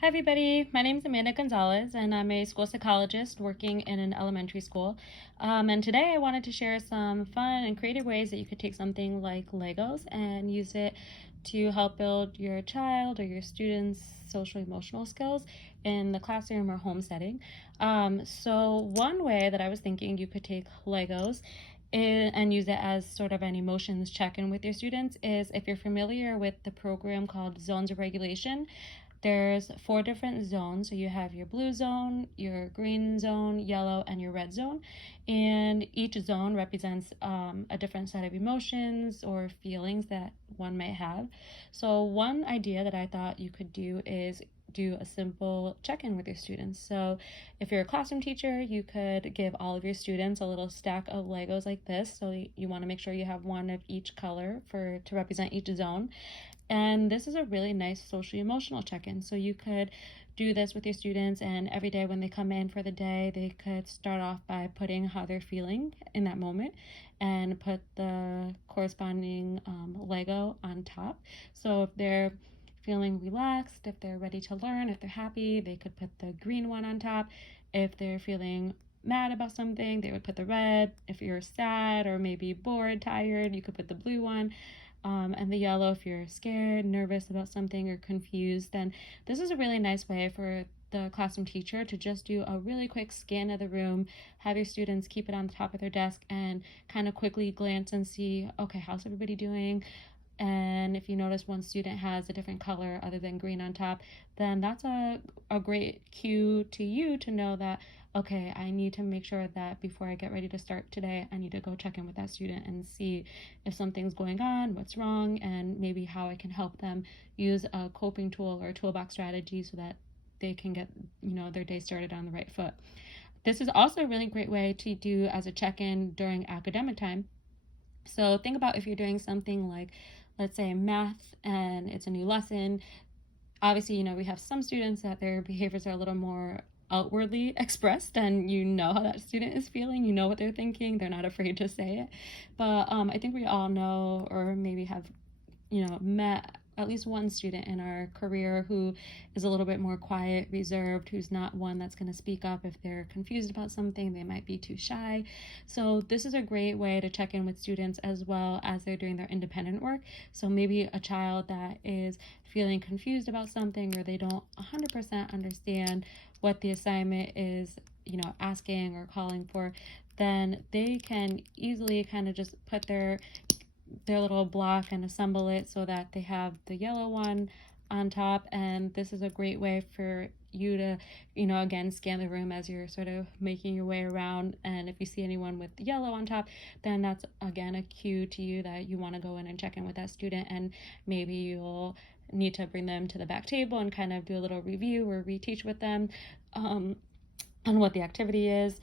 Hi everybody, my name is Amanda Gonzalez and I'm a school psychologist working in an elementary school. And today I wanted to share some fun and creative ways that you could take something like Legos and use it to help build your child or your students' social emotional skills in the classroom or home setting. So one way that I was thinking you could take Legos and use it as sort of an emotions check-in with your students is if you're familiar with the program called Zones of Regulation. There's 4 different zones. So you have your blue zone, your green zone, yellow, and your red zone. And each zone represents a different set of emotions or feelings that one might have. So one idea that I thought you could do is do a simple check-in with your students. So if you're a classroom teacher, you could give all of your students a little stack of Legos like this. So you want to make sure you have one of each color to represent each zone. And this is a really nice social emotional check-in. So you could do this with your students, and every day when they come in for the day, they could start off by putting how they're feeling in that moment and put the corresponding Lego on top. So if they're feeling relaxed, if they're ready to learn, if they're happy, they could put the green one on top. If they're feeling mad about something, they would put the red. If you're sad or maybe bored, tired, you could put the blue one. And the yellow if you're scared, nervous about something, or confused. Then this is a really nice way for the classroom teacher to just do a really quick scan of the room, have your students keep it on the top of their desk, and kind of quickly glance and see, okay, how's everybody doing? And if you notice one student has a different color other than green on top, then that's a great cue to you to know that, okay, I need to make sure that before I get ready to start today, I need to go check in with that student and see if something's going on, what's wrong, and maybe how I can help them use a coping tool or a toolbox strategy so that they can get, their day started on the right foot. This is also a really great way to do as a check-in during academic time. So think about if you're doing something like, let's say, math and it's a new lesson. Obviously, we have some students that their behaviors are a little more outwardly expressed, and how that student is feeling, what they're thinking, they're not afraid to say it. But I think we all know, or maybe have met at least one student in our career who is a little bit more quiet, reserved, who's not one that's going to speak up if they're confused about something, they might be too shy. So this is a great way to check in with students as well as they're doing their independent work. So maybe a child that is feeling confused about something or they don't 100% understand what the assignment is, asking or calling for, then they can easily kind of just put their little block and assemble it so that they have the yellow one on top. And this is a great way for you to, again, scan the room as you're sort of making your way around. And if you see anyone with the yellow on top, then that's again a cue to you that you want to go in and check in with that student, and maybe you'll need to bring them to the back table and kind of do a little review or reteach with them on what the activity is.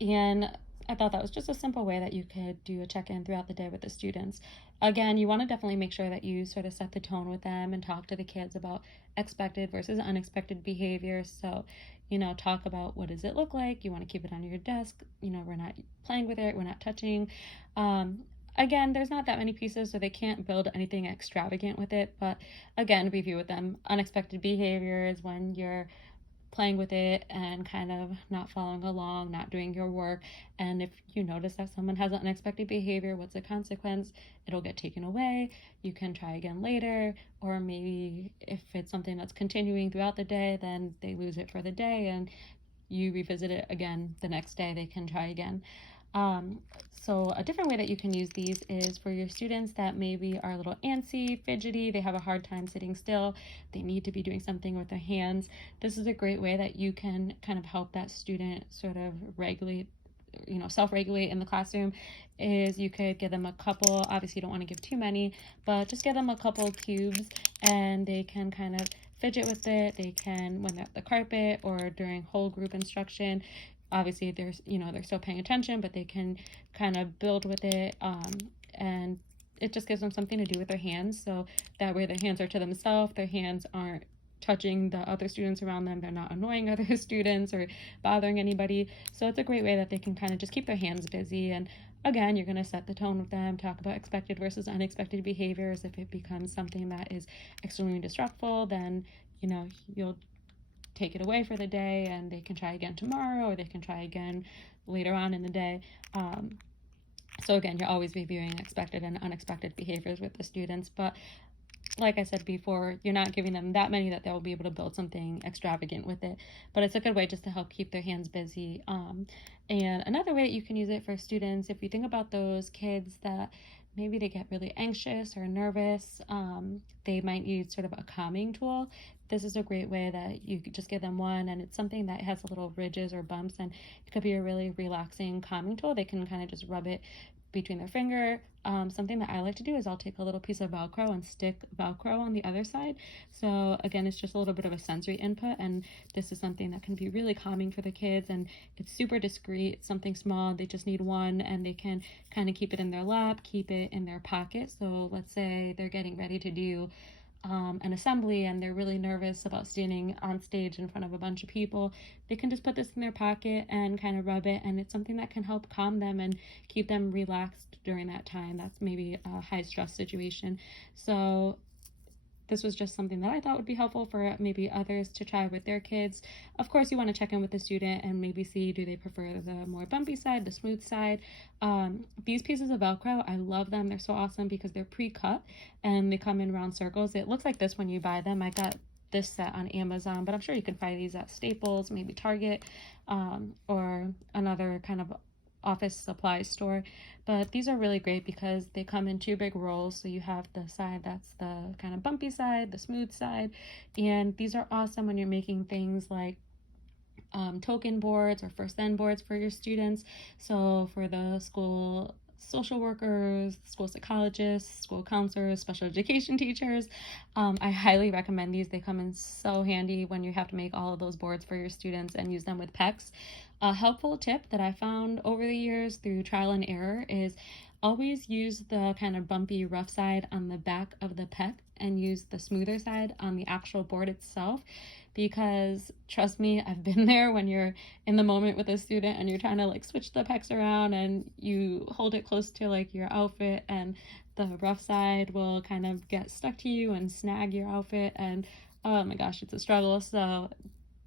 And I thought that was just a simple way that you could do a check-in throughout the day with the students. Again, you want to definitely make sure that you sort of set the tone with them and talk to the kids about expected versus unexpected behavior. So, talk about what does it look like. You want to keep it under your desk. We're not playing with it. We're not touching. Again, there's not that many pieces, so they can't build anything extravagant with it. But again, review with them. Unexpected behavior is when you're playing with it and kind of not following along, not doing your work. And if you notice that someone has an unexpected behavior, what's the consequence? It'll get taken away. You can try again later. Or maybe if it's something that's continuing throughout the day, then they lose it for the day and you revisit it again the next day. They can try again. Um, so a different way that you can use these is for your students that maybe are a little antsy, fidgety, they have a hard time sitting still, they need to be doing something with their hands. This is a great way that you can kind of help that student sort of regulate, self-regulate in the classroom. Is you could give them a couple, obviously you don't want to give too many, but just give them a couple cubes and they can kind of fidget with it. They can, when they're at the carpet or during whole group instruction, obviously they're still paying attention, but they can kind of build with it, and it just gives them something to do with their hands, so that way their hands are to themselves, their hands aren't touching the other students around them, they're not annoying other students or bothering anybody. So it's a great way that they can kind of just keep their hands busy. And again, you're going to set the tone with them, talk about expected versus unexpected behaviors. If it becomes something that is extremely disruptful, then you'll take it away for the day and they can try again tomorrow, or they can try again later on in the day. So again, you're always reviewing expected and unexpected behaviors with the students, but like I said before, you're not giving them that many that they'll be able to build something extravagant with it. But it's a good way just to help keep their hands busy. And another way that you can use it for students, if you think about those kids that maybe they get really anxious or nervous, they might need sort of a calming tool. This is a great way that you could just give them one, and it's something that has little ridges or bumps, and it could be a really relaxing calming tool. They can kind of just rub it between their finger. Something that I like to do is I'll take a little piece of Velcro and stick Velcro on the other side. So again, it's just a little bit of a sensory input, and this is something that can be really calming for the kids, and it's super discreet. It's something small. They just need one, and they can kind of keep it in their lap, keep it in their pocket. So let's say they're getting ready to do an assembly and they're really nervous about standing on stage in front of a bunch of people, they can just put this in their pocket and kind of rub it, and it's something that can help calm them and keep them relaxed during that time. That's maybe a high stress situation. So this was just something that I thought would be helpful for maybe others to try with their kids. Of course, you want to check in with the student and maybe see, do they prefer the more bumpy side, the smooth side. These pieces of Velcro, I love them. They're so awesome because they're pre-cut and they come in round circles. It looks like this when you buy them. I got this set on Amazon, but I'm sure you can find these at Staples, maybe Target, or another kind of office supply store. But these are really great because they come in two big rolls. So you have the side that's the kind of bumpy side, the smooth side, and these are awesome when you're making things like token boards or first then boards for your students. So for the school social workers, school psychologists, school counselors, special education teachers, I highly recommend these. They come in so handy when you have to make all of those boards for your students and use them with PECs. A helpful tip that I found over the years through trial and error is always use the kind of bumpy rough side on the back of the PEC and use the smoother side on the actual board itself, because trust me, I've been there when you're in the moment with a student and you're trying to like switch the PECs around and you hold it close to like your outfit, and the rough side will kind of get stuck to you and snag your outfit, and oh my gosh, it's a struggle. So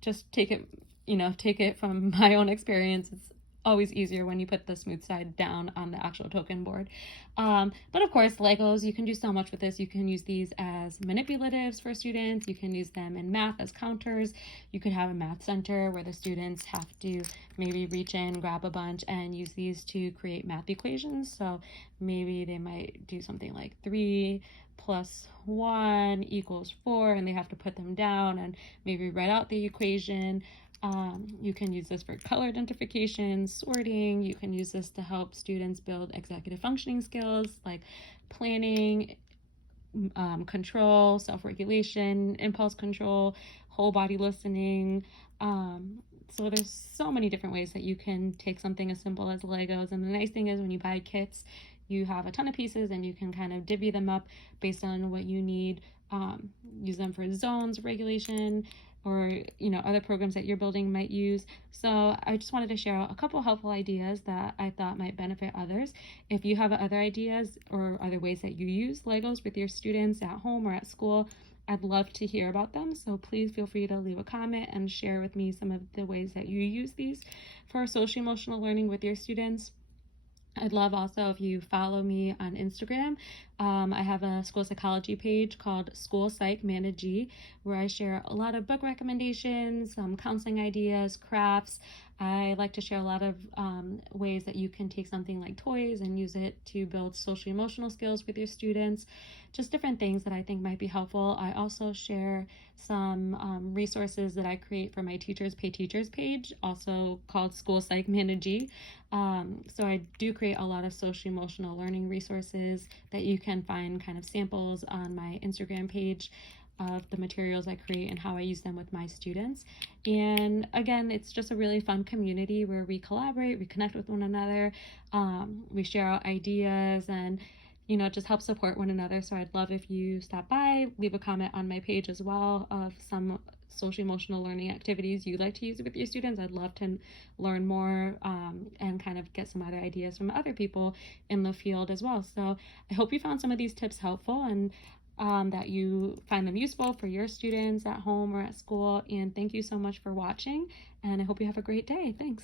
just take it from my own experience. It's always easier when you put the smooth side down on the actual token board. But of course, Legos, you can do so much with this. You can use these as manipulatives for students. You can use them in math as counters. You could have a math center where the students have to maybe reach in, grab a bunch, and use these to create math equations. So maybe they might do something like 3 plus 1 equals 4, and they have to put them down and maybe write out the equation. You can use this for color identification, sorting. You can use this to help students build executive functioning skills like planning, control, self-regulation, impulse control, whole body listening. So there's so many different ways that you can take something as simple as Legos. And the nice thing is when you buy kits, you have a ton of pieces and you can kind of divvy them up based on what you need. Use them for zones regulation, or other programs that your building might use. So I just wanted to share a couple helpful ideas that I thought might benefit others. If you have other ideas or other ways that you use Legos with your students at home or at school, I'd love to hear about them. So please feel free to leave a comment and share with me some of the ways that you use these for social emotional learning with your students. I'd love also if you follow me on Instagram. I have a school psychology page called School Psych Managee, where I share a lot of book recommendations, counseling ideas, crafts. I like to share a lot of ways that you can take something like toys and use it to build social emotional skills with your students, just different things that I think might be helpful. I also share some resources that I create for my Teachers Pay Teachers page, also called School Psych Managee. So I do create a lot of social emotional learning resources that you can find kind of samples on my Instagram page of the materials I create and how I use them with my students. And again, it's just a really fun community where we collaborate, we connect with one another, we share our ideas, and just help support one another. So I'd love if you stop by, leave a comment on my page as well of some social emotional learning activities you'd like to use with your students. I'd love to learn more and kind of get some other ideas from other people in the field as well. So I hope you found some of these tips helpful, and that you find them useful for your students at home or at school. And thank you so much for watching, and I hope you have a great day. Thanks.